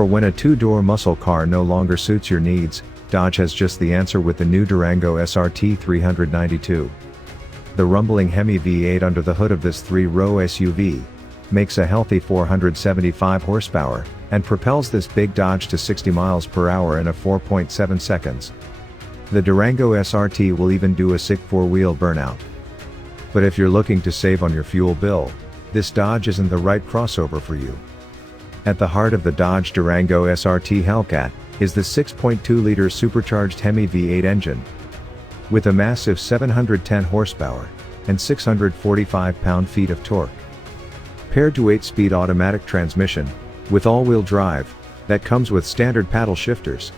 For when a two-door muscle car no longer suits your needs, Dodge has just the answer with the new Durango SRT 392. The rumbling Hemi V-8 under the hood of this three-row SUV makes a healthy 475 horsepower, and propels this big Dodge to 60 miles per hour in a 4.7 seconds. The Durango SRT will even do a sick four-wheel burnout. But if you're looking to save on your fuel bill, this Dodge isn't the right crossover for you. At the heart of the Dodge Durango SRT Hellcat is the 6.2-liter supercharged Hemi V-8 engine. With a massive 710 horsepower and 645 pound-feet of torque. Paired to 8-speed automatic transmission, with all-wheel drive, that comes with standard paddle shifters,